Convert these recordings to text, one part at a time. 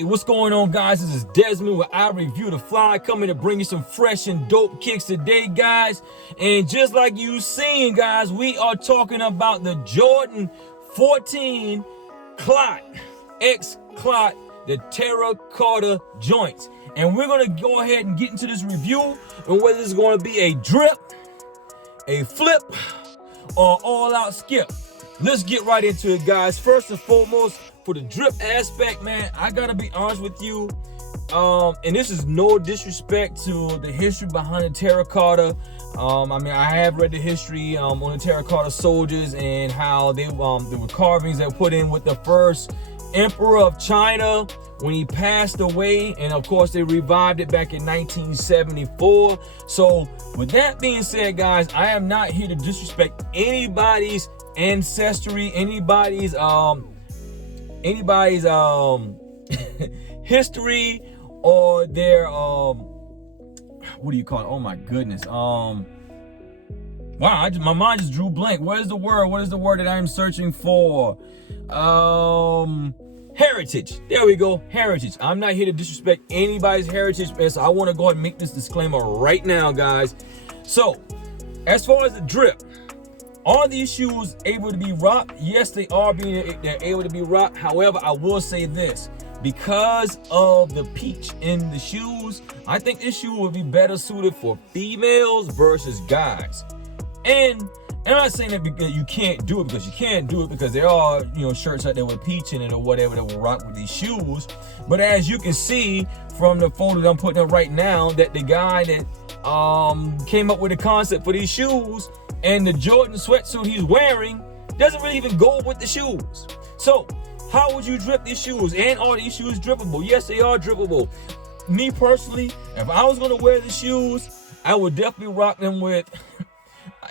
Hey, what's going on, guys? This is Desmond with I Review the Fly, coming to bring you some fresh and dope kicks today, guys. And just like you've seen, guys, we are talking about the Jordan 14 CLOT, X-CLOT, the Terracotta joints. And we're going to go ahead and get into this review and whether it's going to be a drip, a flip, or all-out skip. Let's get right into it, guys. First and foremost, for the drip aspect, man, I gotta be honest with you, and this is no disrespect to the history behind the terracotta. I mean, I have read the history on the terracotta soldiers and how there were carvings that were put in with the first emperor of China when he passed away, and of course they revived it back in 1974. So with that being said, guys, I am not here to disrespect anybody's ancestry, anybody's history, or their what do you call it? Oh my goodness. Wow, my mind just drew blank. What is the word? What is the word that I'm searching for? Heritage. There we go. Heritage. I'm not here to disrespect anybody's heritage, man, so I want to go ahead and make this disclaimer right now, guys. So as far as the drip, are these shoes able to be rocked? Yes, they're able to be rocked. However, I will say this, because of the peach in the shoes, I think this shoe would be better suited for females versus guys. And I'm not saying that because you can't do it, because you can't do it, because there are, you know, shirts out there with peach in it or whatever that will rock with these shoes. But as you can see from the photo that I'm putting up right now, that the guy that came up with the concept for these shoes and the Jordan sweatsuit he's wearing doesn't really even go with the shoes. So how would you drip these shoes? And are these shoes drippable? Yes, they are drippable. Me personally, if I was going to wear the shoes, I would definitely rock them with,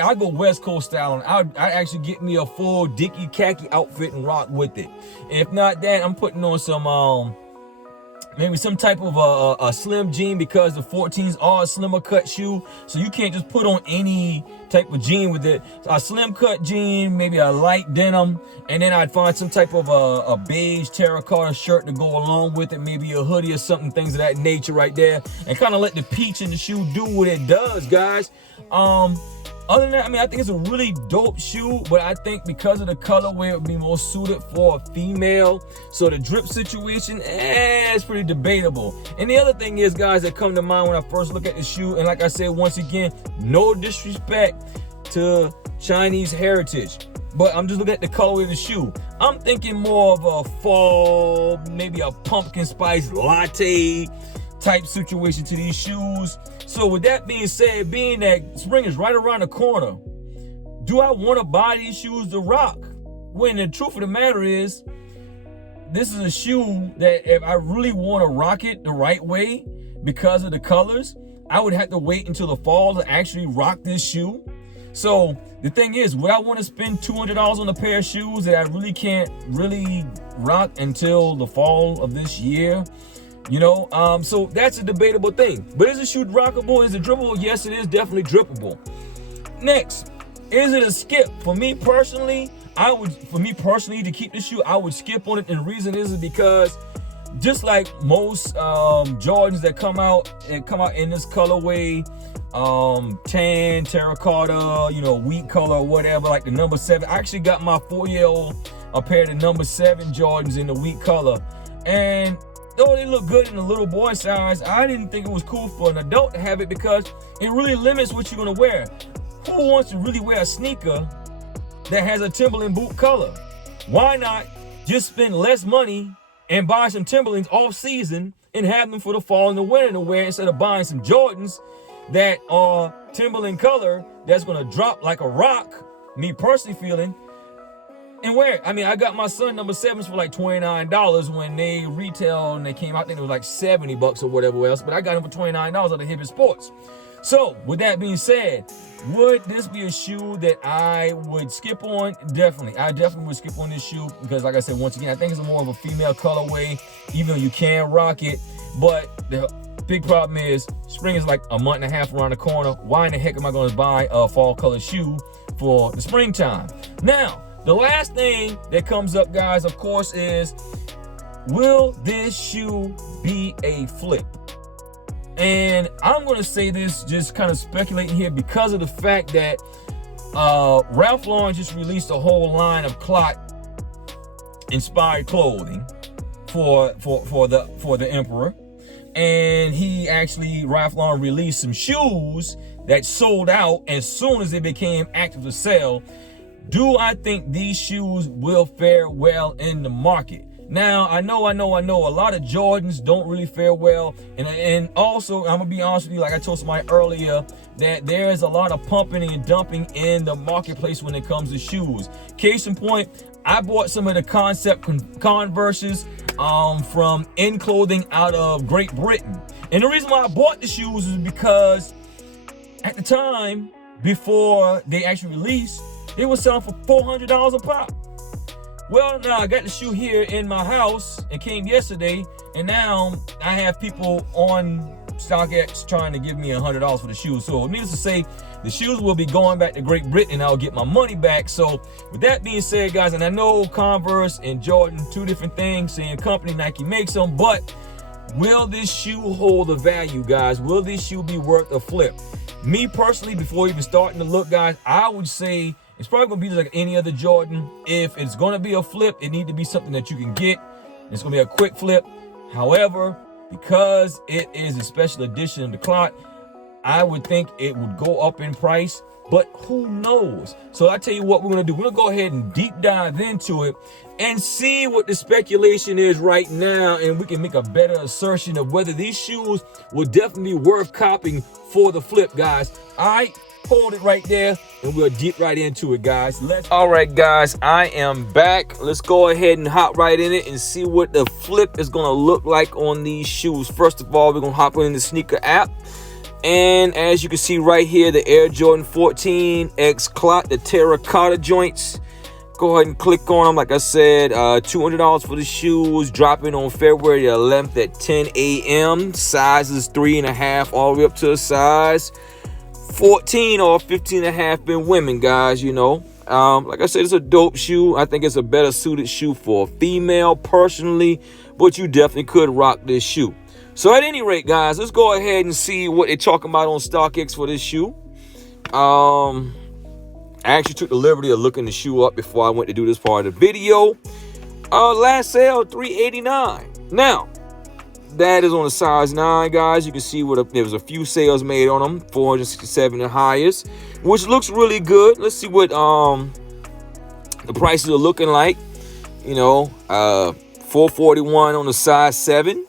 I go West Coast style. I'd actually get me a full Dickie khaki outfit and rock with it. And if not that, I'm putting on some maybe some type of a slim jean, because the 14s are a slimmer cut shoe, so you can't just put on any type of jean with it. So a slim cut jean, maybe a light denim, and then I'd find some type of a beige terracotta shirt to go along with it, maybe a hoodie or something, things of that nature right there, and kind of let the peach in the shoe do what it does, guys. Other than that, I mean, I think it's a really dope shoe, but I think because of the colorway, it would be more suited for a female. So the drip situation, it's pretty debatable. And the other thing is, guys, that come to mind when I first look at the shoe, and like I said, once again, no disrespect to Chinese heritage, but I'm just looking at the colorway of the shoe. I'm thinking more of a fall, maybe a pumpkin spice latte type situation to these shoes. So with that being said, being that spring is right around the corner, do I want to buy these shoes to rock? When the truth of the matter is, this is a shoe that if I really want to rock it the right way because of the colors, I would have to wait until the fall to actually rock this shoe. So the thing is, would I want to spend $200 on a pair of shoes that I really can't really rock until the fall of this year? You know, so that's a debatable thing. But is the shoe rockable? Is it drippable? Yes, it is definitely drippable. Next, is it a skip? For me personally, to keep the shoe, I would skip on it. And the reason is because just like most Jordans that come out in this colorway, tan, terracotta, you know, wheat color or whatever, like the number 7. I actually got my 4-year-old a pair of the number 7 Jordans in the wheat color, and though they look good in the little boy size, I didn't think it was cool for an adult to have it because it really limits what you're gonna wear. Who wants to really wear a sneaker that has a Timberland boot color? Why not just spend less money and buy some Timberlands off season and have them for the fall and the winter to wear, instead of buying some Jordans that are Timberland color that's gonna drop like a rock, me personally feeling, and wear it. I mean, I got my son number 7s for like $29 when they retail and they came out. I think it was like $70 or whatever else, but I got them for $29 out of Hibbett Sports. So with that being said, would this be a shoe that I would skip on? Definitely. I definitely would skip on this shoe because, like I said, once again, I think it's more of a female colorway, even though you can rock it. But the big problem is spring is like a month and a half around the corner. Why in the heck am I going to buy a fall color shoe for the springtime? Now, the last thing that comes up, guys, of course, is will this shoe be a flip? And I'm going to say this just kind of speculating here because of the fact that Ralph Lauren just released a whole line of clot inspired clothing for the emperor, and Ralph Lauren released some shoes that sold out as soon as they became active to sell. Do I think these shoes will fare well in the market? Now, I know a lot of Jordans don't really fare well. And also, I'm gonna be honest with you, like I told somebody earlier, that there's a lot of pumping and dumping in the marketplace when it comes to shoes. Case in point, I bought some of the concept Converses from In Clothing out of Great Britain. And the reason why I bought the shoes is because at the time, before they actually released, they were selling for $400 a pop. Well, now I got the shoe here in my house. It came yesterday, and now I have people on StockX trying to give me $100 for the shoes. So needless to say, the shoes will be going back to Great Britain, and I'll get my money back. So with that being said, guys, and I know Converse and Jordan, two different things, same company, Nike makes them, but will this shoe hold a value, guys? Will this shoe be worth a flip? Me personally, before even starting to look, guys, I would say it's probably gonna be like any other Jordan. If it's gonna be a flip, it need to be something that you can get. It's gonna be a quick flip. However, because it is a special edition of the clot, I would think it would go up in price, but who knows? So I tell you what we're gonna do. We're gonna go ahead and deep dive into it and see what the speculation is right now, and we can make a better assertion of whether these shoes will definitely be worth copying for the flip, guys. All right, hold it right there, and we'll deep right into it, guys. All right, guys, I am back. Let's go ahead and hop right in it and see what the flip is gonna look like on these shoes. First of all, we're gonna hop in the sneaker app. And as you can see right here, the Air Jordan 14 X Clot, the Terracotta joints. Go ahead and click on them. Like I said, $200 for the shoes, dropping on February 11th at 10 a.m. Sizes 3.5 all the way up to a size 14 or 15.5 in women, guys. You know, like I said, it's a dope shoe. I think it's a better suited shoe for a female personally, but you definitely could rock this shoe. So at any rate, guys, let's go ahead and see what they're talking about on StockX for this shoe. I actually took the liberty of looking the shoe up before I went to do this part of the video. Last sale, $389. Now, that is on a size 9, guys. You can see there was a few sales made on them, 467 the highest, which looks really good. Let's see what the prices are looking like. You know, 441 on the size 7.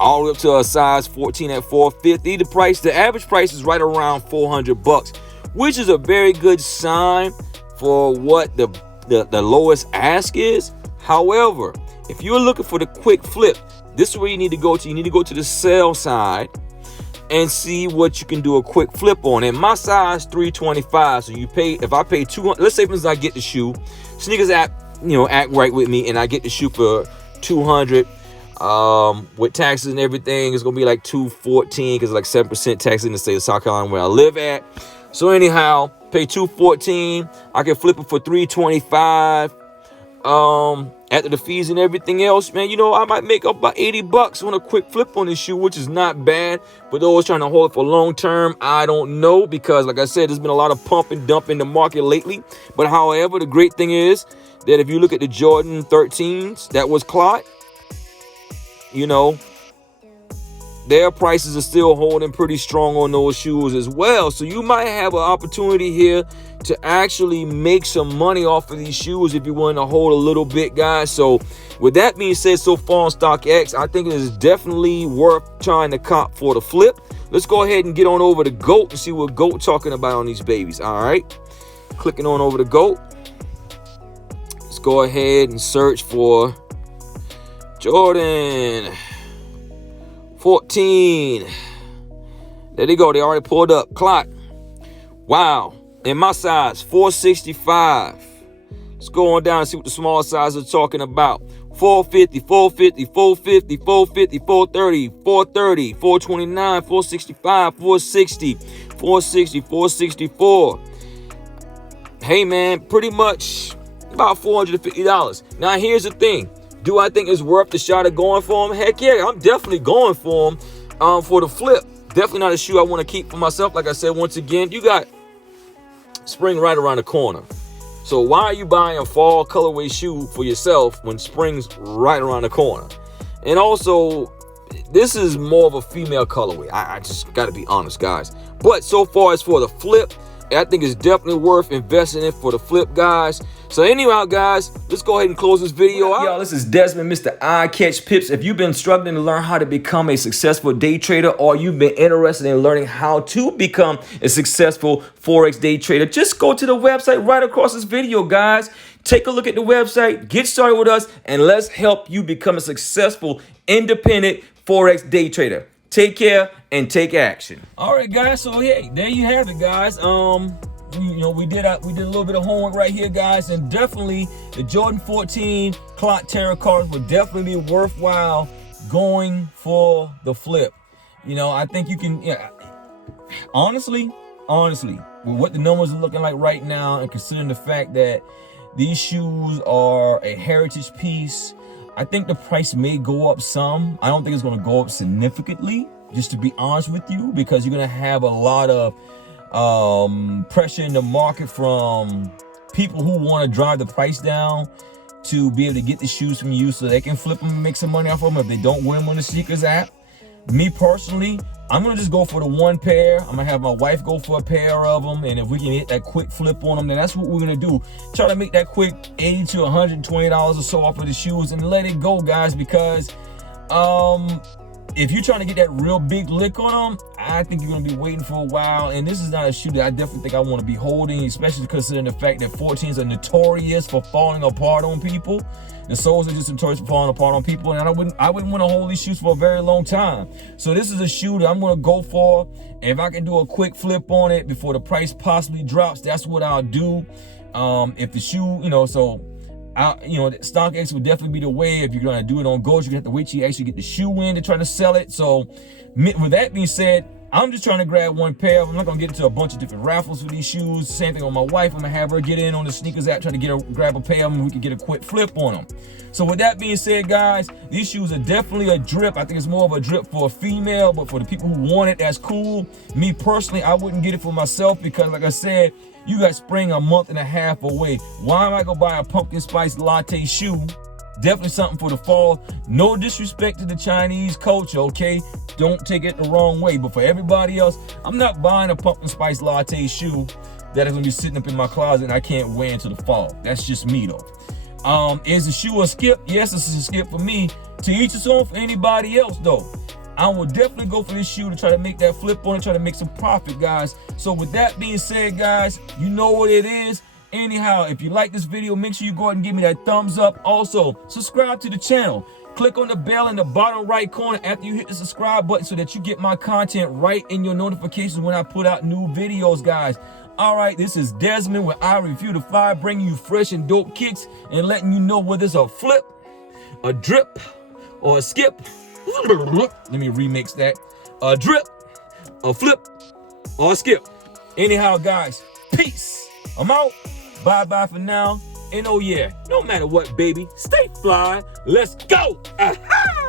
All the way up to a size 14 at 450. The average price is right around $400, which is a very good sign for what the lowest ask is. However, if you're looking for the quick flip, this is where you need to go to. You need to go to the sell side and see what you can do a quick flip on. And my size 325. So if I pay 200, let's say for instance I get the shoe, sneakers act right with me, and I get the shoe for 200. With taxes and everything, it's gonna be like 214 because like 7% taxes in the state of South Carolina where I live at. So anyhow, pay 214. I can flip it for 325. After the fees and everything else, man, you know, I might make up about $80 on a quick flip on this shoe, which is not bad. For those trying to hold it for long term, I don't know, because like I said, there's been a lot of pump and dump in the market lately. But however, the great thing is that if you look at the Jordan 13s that was clot, you know, their prices are still holding pretty strong on those shoes as well. So you might have an opportunity here to actually make some money off of these shoes if you want to hold a little bit, guys. So with that being said, so far on StockX, I think it is definitely worth trying to cop for the flip. Let's go ahead and get on over to GOAT and see what GOAT talking about on these babies. All right, clicking on over to GOAT. Let's go ahead and search for Jordan 14. There they go. They already pulled up. Clot. Wow. In my size, 465. Let's go on down and see what the small sizes are talking about. 450, 450, 450, 450, 430, 430, 429, 465, 460, 460, 464. Hey, man, pretty much about $450. Now, here's the thing. Do I think it's worth the shot of going for them? Heck yeah, I'm definitely going for them for the flip. Definitely not a shoe I want to keep for myself. Like I said, once again, you got spring right around the corner. So why are you buying a fall colorway shoe for yourself when spring's right around the corner? And also, this is more of a female colorway. I just got to be honest, guys. But so far as for the flip, I think it's definitely worth investing in for the flip, guys. So anyhow, guys, let's go ahead and close this video out. Y'all, this is Desmond, Mr. Eye Catch Pips. If you've been struggling to learn how to become a successful day trader, or you've been interested in learning how to become a successful Forex day trader, just go to the website right across this video, guys. Take a look at the website, get started with us, and let's help you become a successful, independent Forex day trader. Take care and take action. All right, guys. So hey, there you have it, guys. We did a little bit of homework right here, guys, and definitely the Jordan 14 Clot Terracotta would definitely be worthwhile going for the flip. I think you can. Yeah, honestly, with what the numbers are looking like right now, and considering the fact that these shoes are a heritage piece, I think the price may go up some. I don't think it's going to go up significantly, just to be honest with you, because you're going to have a lot of pressure in the market from people who want to drive the price down to be able to get the shoes from you so they can flip them and make some money off of them if they don't wear them on the StockX app. Me personally, I'm gonna just go for the one pair. I'm gonna have my wife go for a pair of them, and if we can hit that quick flip on them, then that's what we're gonna do. Try to make that quick $80 to $120 or so off of the shoes and let it go, guys, because if you're trying to get that real big lick on them, I think you're going to be waiting for a while. And this is not a shoe that I definitely think I want to be holding, especially considering the fact that 14s are notorious for falling apart on people. The soles are just notorious for falling apart on people, and I wouldn't want to hold these shoes for a very long time. So this is a shoe that I'm going to go for. And if I can do a quick flip on it before the price possibly drops, that's what I'll do. If the shoe, StockX would definitely be the way. If you're gonna do it on Gold, you're gonna have to wait till you actually get the shoe in to try to sell it. So with that being said, I'm just trying to grab one pair. I'm not gonna get into a bunch of different raffles for these shoes. Same thing on my wife. I'm gonna have her get in on the StockX app, try to grab a pair of them, and we can get a quick flip on them. So with that being said, guys, these shoes are definitely a drip. I think it's more of a drip for a female, but for the people who want it, that's cool. Me personally, I wouldn't get it for myself because, like I said, you got spring a month and a half away. Why am I gonna buy a pumpkin spice latte shoe? Definitely something for the fall. No disrespect to the Chinese culture, okay? Don't take it the wrong way. But for everybody else, I'm not buying a pumpkin spice latte shoe that is gonna be sitting up in my closet and I can't wear until the fall. That's just me though. Is the shoe a skip? Yes, it's a skip for me. To each his own for anybody else though. I will definitely go for this shoe to try to make that flip on it, try to make some profit, guys. So with that being said, guys, you know what it is. Anyhow, if you like this video, make sure you go ahead and give me that thumbs up. Also, subscribe to the channel. Click on the bell in the bottom right corner after you hit the subscribe button so that you get my content right in your notifications when I put out new videos, guys. All right, this is Desmond where I review the 5, bringing you fresh and dope kicks and letting you know whether it's a flip, a drip, or a skip. Let me remix that. A drip, a flip, or a skip. Anyhow, guys, peace. I'm out. Bye-bye for now. And oh yeah, no matter what, baby, stay fly. Let's go. Aha!